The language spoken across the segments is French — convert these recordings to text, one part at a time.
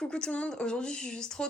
Coucou tout le monde, aujourd'hui je suis juste trop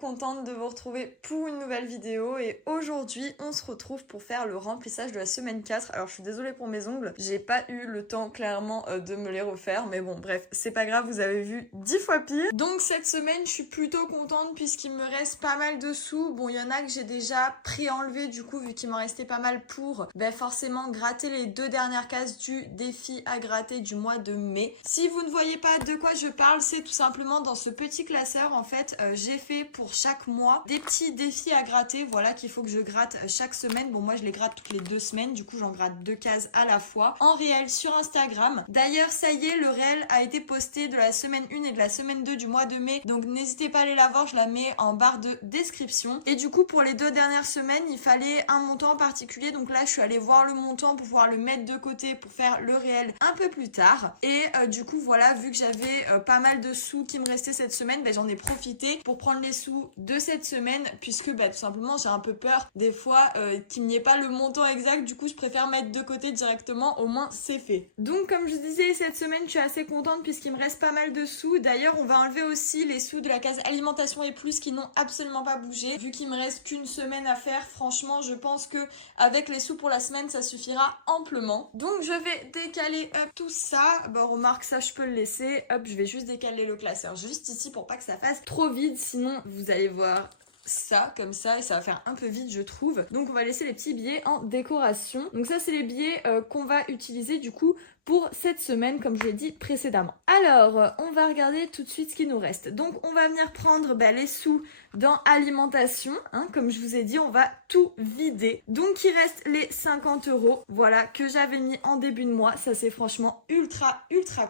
contente de vous retrouver pour une nouvelle vidéo et aujourd'hui on se retrouve pour faire le remplissage de la semaine 4. Alors je suis désolée pour mes ongles, j'ai pas eu le temps clairement de me les refaire, mais bon bref, c'est pas grave, vous avez vu 10 fois pire. Donc cette semaine je suis plutôt contente puisqu'il me reste pas mal de sous. Bon, il y en a que j'ai déjà pré-enlevé du coup vu qu'il m'en restait pas mal pour forcément gratter les 2 dernières cases du défi à gratter du mois de mai. Si vous ne voyez pas de quoi je parle, c'est tout simplement dans ce petit classeur en fait j'ai fait pour chaque mois des petits défis à gratter, voilà, qu'il faut que je gratte chaque semaine. Bon, moi je les gratte toutes les 2 semaines, du coup j'en gratte 2 cases à la fois en réel sur Instagram. D'ailleurs ça y est, le réel a été posté de la semaine 1 et de la semaine 2 du mois de mai, donc n'hésitez pas à aller la voir, je la mets en barre de description. Et du coup pour les 2 dernières semaines il fallait un montant en particulier, donc là je suis allée voir le montant pour pouvoir le mettre de côté pour faire le réel un peu plus tard. Et du coup voilà, vu que j'avais pas mal de sous qui me restaient cette semaine, j'en ai profité pour prendre les sous de cette semaine, puisque tout simplement j'ai un peu peur des fois qu'il n'y ait pas le montant exact, du coup je préfère mettre de côté directement, au moins c'est fait. Donc comme je disais, cette semaine je suis assez contente puisqu'il me reste pas mal de sous. D'ailleurs on va enlever aussi les sous de la case alimentation et plus qui n'ont absolument pas bougé, vu qu'il me reste qu'une semaine à faire. Franchement je pense que avec les sous pour la semaine ça suffira amplement. Donc je vais décaler tout ça. Bon, remarque, ça je peux le laisser, hop, je vais juste décaler le classeur juste ici pour pas que ça fasse trop vide, sinon vous allez voir ça comme ça et ça va faire un peu vide je trouve. Donc on va laisser les petits billets en décoration. Donc ça c'est les billets qu'on va utiliser du coup pour cette semaine comme je l'ai dit précédemment. Alors on va regarder tout de suite ce qui nous reste. Donc on va venir prendre les sous dans alimentation, hein, comme je vous ai dit on va tout vider. Donc il reste les 50 €, voilà, que j'avais mis en début de mois. Ça c'est franchement ultra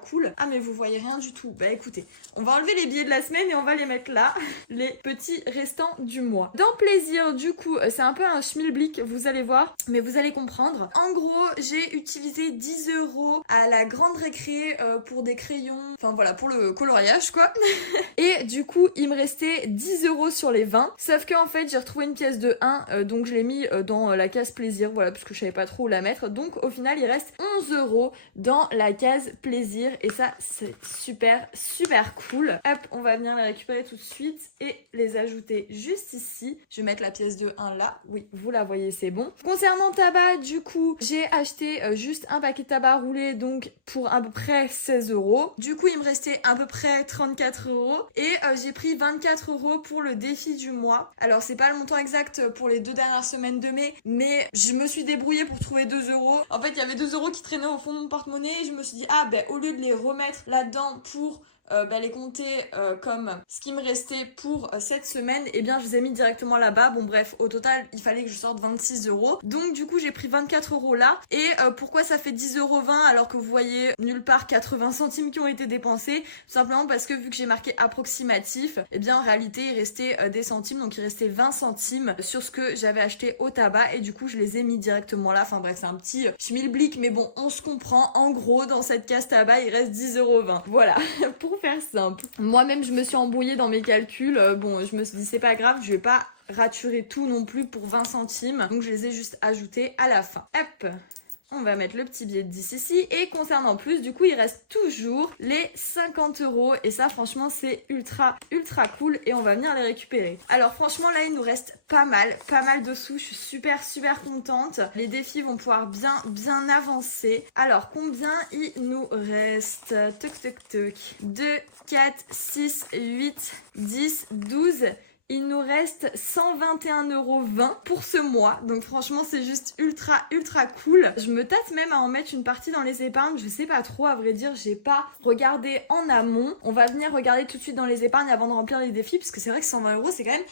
cool. Ah mais vous voyez rien du tout. Écoutez, on va enlever les billets de la semaine et on va les mettre là, les petits restants du mois. Dans plaisir du coup c'est un peu un schmilblick, vous allez voir, mais vous allez comprendre. En gros j'ai utilisé 10 € à la grande récré pour des crayons, enfin voilà, pour le coloriage quoi. Et du coup il me restait 10 € sur les 20, sauf que en fait j'ai retrouvé une pièce de 1 donc je l'ai mis dans la case plaisir, voilà, parce que je savais pas trop où la mettre. Donc au final il reste 11 € dans la case plaisir et ça c'est super cool. Hop, on va venir les récupérer tout de suite et les ajouter juste ici. Je vais mettre la pièce de 1 là, oui vous la voyez, c'est bon. Concernant tabac, du coup j'ai acheté juste un paquet de tabac roulé, donc pour à peu près 16 €. Du coup il me restait à peu près 34 € et j'ai pris 24 € pour le défi du mois. Alors c'est pas le montant exact pour les 2 dernières semaines de mai, mais je me suis débrouillée pour trouver 2 €. En fait il y avait 2 € qui traînaient au fond de mon porte-monnaie et je me suis dit au lieu de les remettre là-dedans pour les compter comme ce qui me restait pour cette semaine, et bien je les ai mis directement là-bas. Bon bref, au total il fallait que je sorte 26 €, donc du coup j'ai pris 24 € là. Et pourquoi ça fait 10,20 € alors que vous voyez nulle part 80 centimes qui ont été dépensés? Tout simplement parce que vu que j'ai marqué approximatif, et bien en réalité il restait des centimes, donc il restait 20 centimes sur ce que j'avais acheté au tabac et du coup je les ai mis directement là. Enfin bref, c'est un petit schmilblick, mais bon on se comprend. En gros dans cette case tabac il reste 10,20 €, voilà. Pour faire simple. Moi-même je me suis embrouillée dans mes calculs, bon je me suis dit c'est pas grave, je vais pas raturer tout non plus pour 20 centimes, donc je les ai juste ajoutés à la fin. Hop, on va mettre le petit billet de 10 ici. Et concernant plus, du coup il reste toujours les 50 € et ça franchement c'est ultra cool et on va venir les récupérer. Alors franchement là il nous reste pas mal de sous, je suis super contente. Les défis vont pouvoir bien avancer. Alors combien il nous reste? Toc 2, 4, 6, 8, 10, 12. Il nous reste 121,20 € pour ce mois, donc franchement c'est juste ultra cool. Je me tâte même à en mettre une partie dans les épargnes, je sais pas trop, à vrai dire j'ai pas regardé en amont. On va venir regarder tout de suite dans les épargnes avant de remplir les défis, parce que c'est vrai que 120 € c'est quand même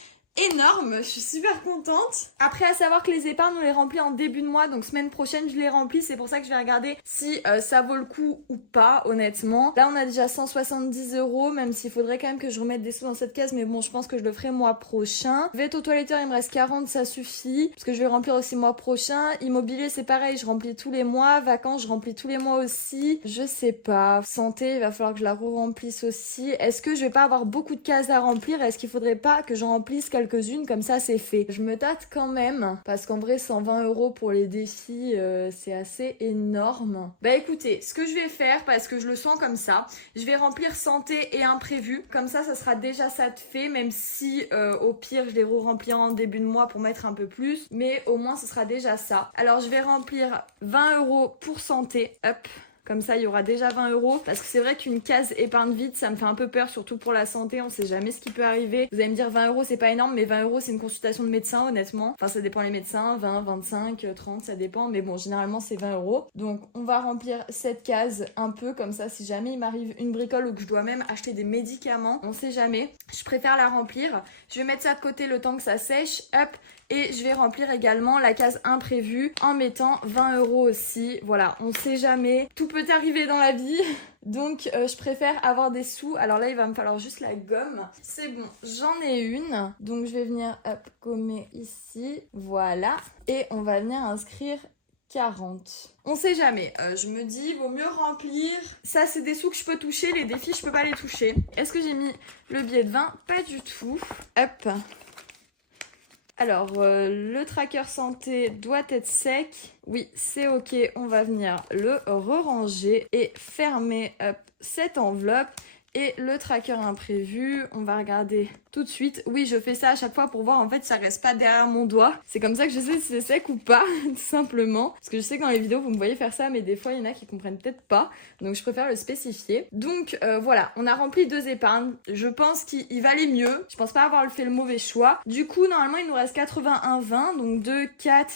énorme, je suis super contente. Après à savoir que les épargnes on les remplit en début de mois, donc semaine prochaine je les remplis, c'est pour ça que je vais regarder si ça vaut le coup ou pas honnêtement. Là on a déjà 170 €, même s'il faudrait quand même que je remette des sous dans cette case, mais bon je pense que je le ferai mois prochain. Vêtements toiletteur il me reste 40, ça suffit, parce que je vais remplir aussi mois prochain. Immobilier c'est pareil, je remplis tous les mois. Vacances je remplis tous les mois aussi. Je sais pas, santé il va falloir que je la re-remplisse aussi. Est-ce que je vais pas avoir beaucoup de cases à remplir? Est-ce qu'il faudrait pas que j'en remplisse quelques quelques-unes, comme ça c'est fait. Je me tâte quand même, parce qu'en vrai 120 € pour les défis, c'est assez énorme. Bah écoutez, ce que je vais faire, parce que je le sens comme ça, je vais remplir santé et imprévu. Comme ça sera déjà ça de fait, même si au pire je les re-remplirai en début de mois pour mettre un peu plus. Mais au moins ce sera déjà ça. Alors je vais remplir 20 € pour santé. Hop. Comme ça, il y aura déjà 20 €. Parce que c'est vrai qu'une case épargne vite, ça me fait un peu peur, surtout pour la santé. On sait jamais ce qui peut arriver. Vous allez me dire 20 € c'est pas énorme, mais 20 € c'est une consultation de médecin, honnêtement. Enfin, ça dépend les médecins, 20, 25, 30, ça dépend. Mais bon, généralement, c'est 20 €. Donc, on va remplir cette case un peu comme ça. Si jamais il m'arrive une bricole ou que je dois même acheter des médicaments, on sait jamais. Je préfère la remplir. Je vais mettre ça de côté le temps que ça sèche. Hop. Et je vais remplir également la case imprévue en mettant 20 € aussi. Voilà, on sait jamais. Tout peut arriver dans la vie. Donc je préfère avoir des sous. Alors là il va me falloir juste la gomme. C'est bon, j'en ai une. Donc je vais venir gommer ici. Voilà. Et on va venir inscrire 40. On sait jamais. Je me dis, vaut mieux remplir. Ça, c'est des sous que je peux toucher. Les défis, je peux pas les toucher. Est-ce que j'ai mis le billet de 20? Pas du tout. Hop. Alors, le tracker santé doit être sec. Oui, c'est ok. On va venir le re-ranger et fermer cette enveloppe. Et le tracker imprévu, on va regarder tout de suite. Oui, je fais ça à chaque fois pour voir en fait si ça reste pas derrière mon doigt. C'est comme ça que je sais si c'est sec ou pas, tout simplement. Parce que je sais que dans les vidéos, vous me voyez faire ça, mais des fois, il y en a qui comprennent peut-être pas. Donc, je préfère le spécifier. Donc, voilà, on a rempli 2 épargnes. Je pense qu'il valait mieux. Je pense pas avoir fait le mauvais choix. Du coup, normalement, il nous reste 81,20. Donc, 2, 4...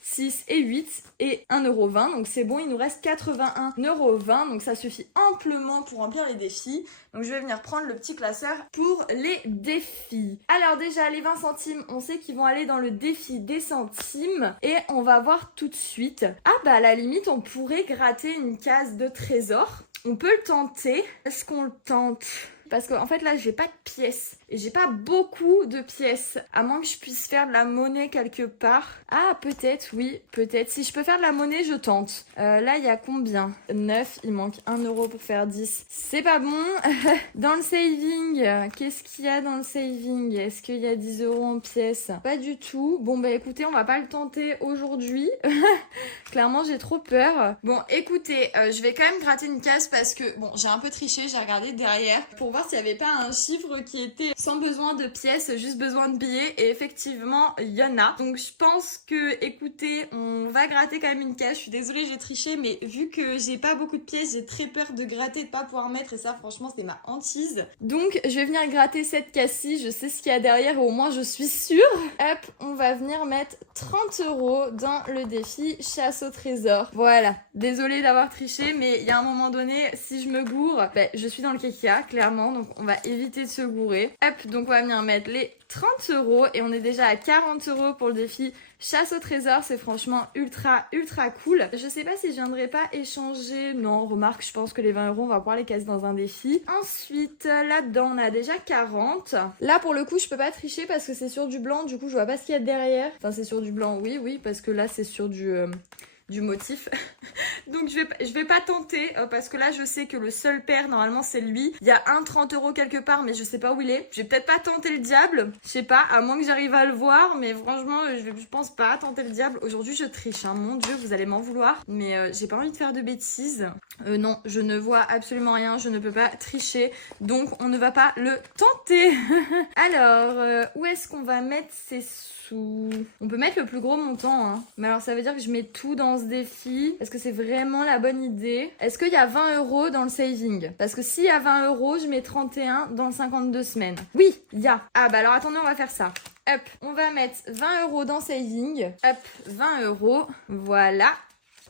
6 et 8 et 1,20 €. Donc c'est bon, il nous reste 81,20 €. Donc ça suffit amplement pour remplir les défis. Donc je vais venir prendre le petit classeur pour les défis. Alors déjà, les 20 centimes, on sait qu'ils vont aller dans le défi des centimes. Et on va voir tout de suite. Ah bah à la limite, on pourrait gratter une case de trésor. On peut le tenter. Est-ce qu'on le tente ? Parce qu'en fait là j'ai pas de pièces et j'ai pas beaucoup de pièces, à moins que je puisse faire de la monnaie quelque part. Ah peut-être, oui, peut-être. Si je peux faire de la monnaie, je tente. Là il y a combien? 9, il manque 1 € pour faire 10. C'est pas bon. Dans le saving, qu'est-ce qu'il y a dans le saving? Est-ce qu'il y a 10 € en pièces? Pas du tout. Bon bah écoutez, on va pas le tenter aujourd'hui. Clairement j'ai trop peur. Bon écoutez, je vais quand même gratter une case parce que bon j'ai un peu triché, j'ai regardé derrière pour voir s'il n'y avait pas un chiffre qui était sans besoin de pièces, juste besoin de billets, et effectivement il y en a. Donc je pense que écoutez, on va gratter quand même une case. Je suis désolée, j'ai triché, mais vu que j'ai pas beaucoup de pièces, j'ai très peur de gratter, de pas pouvoir mettre, et ça franchement c'est ma hantise. Donc je vais venir gratter cette case-ci, je sais ce qu'il y a derrière et au moins je suis sûre. Hop, on va venir mettre 30 € dans le défi chasse au trésor. Voilà, désolée d'avoir triché, mais il y a un moment donné, si je me gourre, je suis dans le kékia, clairement, donc on va éviter de se gourer. Hop, donc on va venir mettre les 30 € et on est déjà à 40 € pour le défi chasse au trésor. C'est franchement ultra cool. Je sais pas si je viendrai pas échanger. Non, remarque, je pense que les 20 € on va pouvoir les caser dans un défi. Ensuite, là-dedans on a déjà 40. Là pour le coup je peux pas tricher parce que c'est sur du blanc, du coup je vois pas ce qu'il y a derrière. Enfin c'est sur du blanc, oui, parce que là c'est sur du motif. Donc je vais pas tenter parce que là je sais que le seul paire normalement c'est lui. Il y a un 30 € quelque part mais je sais pas où il est. Je vais peut-être pas tenter le diable, je sais pas, à moins que j'arrive à le voir, mais franchement je pense pas tenter le diable. Aujourd'hui je triche, hein. Mon dieu, vous allez m'en vouloir, mais j'ai pas envie de faire de bêtises. Non, je ne vois absolument rien, je ne peux pas tricher, donc on ne va pas le tenter. Alors où est-ce qu'on va mettre ces sous? On peut mettre le plus gros montant, hein. Mais alors ça veut dire que je mets tout dans ce défi. Est-ce que c'est vraiment la bonne idée? Est-ce qu'il y a 20 € dans le saving? Parce que s'il y a 20 €, je mets 31 dans le 52 semaines. Oui, il y a. Ah bah alors attendez, on va faire ça. Hop, on va mettre 20 € dans saving. Hop, 20 €. Voilà.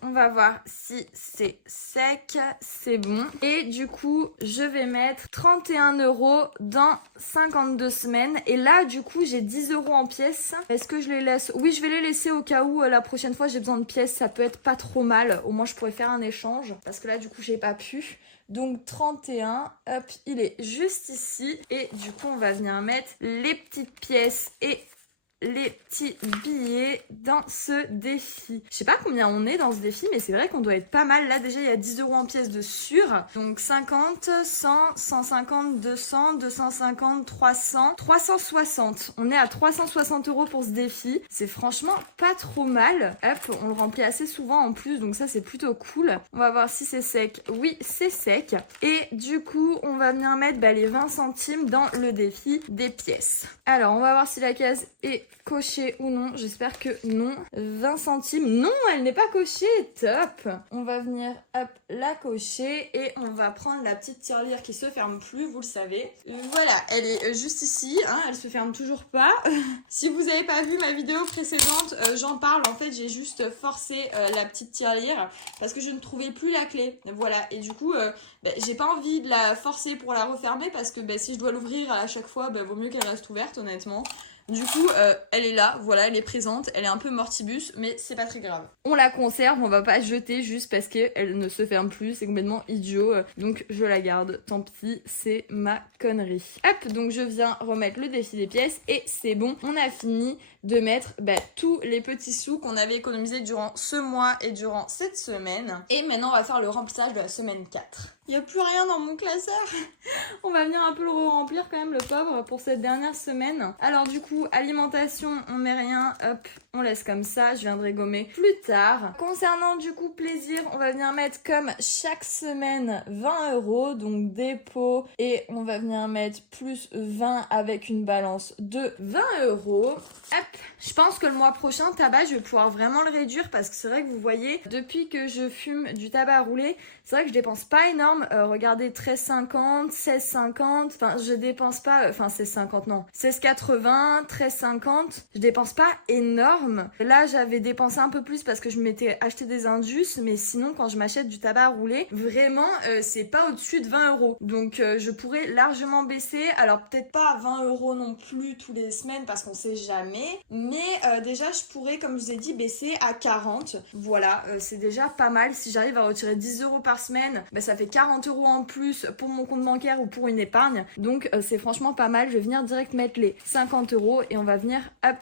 On va voir si c'est sec, c'est bon. Et du coup, je vais mettre 31 € dans 52 semaines. Et là, du coup, j'ai 10 € en pièces. Est-ce que je les laisse? Oui, je vais les laisser au cas où la prochaine fois j'ai besoin de pièces. Ça peut être pas trop mal. Au moins, je pourrais faire un échange. Parce que là, du coup, j'ai pas pu. Donc 31, hop, il est juste ici. Et du coup, on va venir mettre les petites pièces et les petits billets dans ce défi. Je sais pas combien on est dans ce défi, mais c'est vrai qu'on doit être pas mal. Là déjà il y a 10 € en pièces de sûr. Donc 50, 100, 150, 200, 250, 300, 360. On est à 360 € pour ce défi. C'est franchement pas trop mal. Hop, on le remplit assez souvent en plus, donc ça c'est plutôt cool. On va voir si c'est sec. Oui, c'est sec. Et du coup, on va venir mettre les 20 centimes dans le défi des pièces. Alors, on va voir si la case est cochée ou non. J'espère que non. 20 centimes. Non, elle n'est pas cochée. Top. On va venir, hop, la cocher et on va prendre la petite tirelire qui se ferme plus, vous le savez. Voilà, elle est juste ici, hein, elle se ferme toujours pas. Si vous n'avez pas vu ma vidéo précédente, j'en parle. En fait, j'ai juste forcé la petite tirelire parce que je ne trouvais plus la clé. Voilà, et du coup, j'ai pas envie de la forcer pour la refermer parce que si je dois l'ouvrir à chaque fois, vaut mieux qu'elle reste ouverte, honnêtement. Du coup, elle est là, voilà, elle est présente, elle est un peu mortibus, mais c'est pas très grave. On la conserve, on va pas jeter juste parce qu'elle ne se ferme plus, c'est complètement idiot, donc je la garde, tant pis, c'est ma connerie. Hop, donc je viens remettre le défi des pièces et c'est bon, on a fini de mettre tous les petits sous qu'on avait économisés durant ce mois et durant cette semaine. Et maintenant, on va faire le remplissage de la semaine 4. Il n'y a plus rien dans mon classeur. On va venir un peu le remplir quand même, le pauvre, pour cette dernière semaine. Alors du coup, alimentation, on met rien, hop, on laisse comme ça, je viendrai gommer plus tard. Concernant du coup plaisir, on va venir mettre comme chaque semaine 20 €, donc dépôt, et on va venir mettre plus 20 avec une balance de 20 €. Hop, je pense que le mois prochain, tabac, je vais pouvoir vraiment le réduire parce que c'est vrai que vous voyez, depuis que je fume du tabac roulé, c'est vrai que je dépense pas énorme. Regardez, 13,50, 16,50, enfin je dépense pas, enfin 16,50 non, 16,80, 13,50, je dépense pas énorme. Là j'avais dépensé un peu plus parce que je m'étais acheté des indus, mais sinon quand je m'achète du tabac roulé, vraiment c'est pas au-dessus de 20 €. Donc je pourrais largement baisser, alors peut-être pas 20 € non plus tous les semaines parce qu'on sait jamais, mais déjà je pourrais, comme je vous ai dit, baisser à 40. Voilà, c'est déjà pas mal. Si j'arrive à retirer 10 € par semaine, ça fait 40 € en plus pour mon compte bancaire ou pour une épargne. Donc c'est franchement pas mal. Je vais venir direct mettre les 50 € et on va venir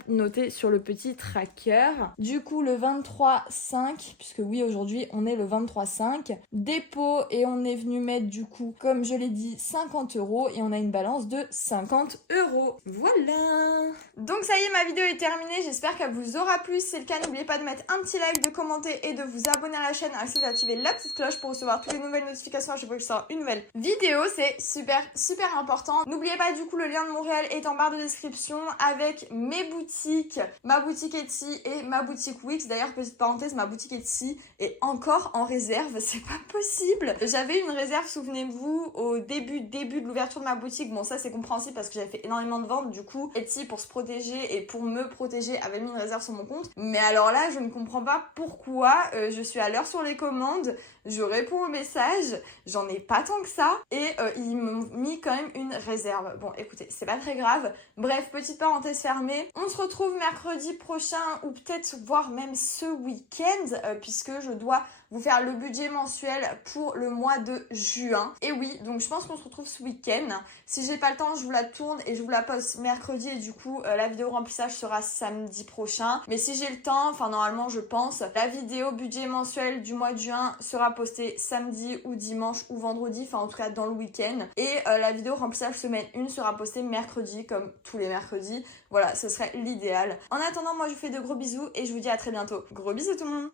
noter sur le petit tracker. Du coup le 23,5, puisque oui aujourd'hui on est le 23,5. Dépôt et on est venu mettre du coup, comme je l'ai dit, 50 € et on a une balance de 50 €. Voilà. Donc ça y est, ma vidéo est terminée. J'espère qu'elle vous aura plu. Si c'est le cas, n'oubliez pas de mettre un petit like, de commenter et de vous abonner à la chaîne ainsi d'activer la petite cloche pour recevoir toutes les nouvelles notifications à chaque fois que je sors une nouvelle vidéo. C'est super important. N'oubliez pas, du coup, le lien de Montréal est en barre de description avec mes boutiques, ma boutique Etsy et ma boutique Wix. D'ailleurs, petite parenthèse, ma boutique Etsy est encore en réserve, c'est pas possible. J'avais une réserve, souvenez-vous, au début de l'ouverture de ma boutique. Bon, ça c'est compréhensible parce que j'avais fait énormément de ventes. Du coup, Etsy, pour se protéger et pour me protéger, avait mis une réserve sur mon compte. Mais alors là, je ne comprends pas pourquoi. Je suis à l'heure sur les commandes, je réponds aux messages, j'en ai pas tant que ça et ils m'ont mis quand même une réserve. Bon, écoutez, c'est pas très grave. Bref, petite parenthèse fermée. On se retrouve mercredi prochain ou peut-être voire même ce week-end puisque je dois vous faire le budget mensuel pour le mois de juin. Et oui, donc je pense qu'on se retrouve ce week-end. Si j'ai pas le temps, je vous la tourne et je vous la poste mercredi et du coup la vidéo remplissage sera samedi prochain. Mais si j'ai le temps, enfin normalement je pense, la vidéo budget mensuel du mois de juin sera postée samedi ou dimanche ou vendredi, enfin en tout cas dans le week-end. Et la vidéo remplissage semaine 1 sera postée mercredi comme tous les mercredis. Voilà, ce serait l'idéal. En attendant, moi je vous fais de gros bisous et je vous dis à très bientôt. Gros bisous tout le monde!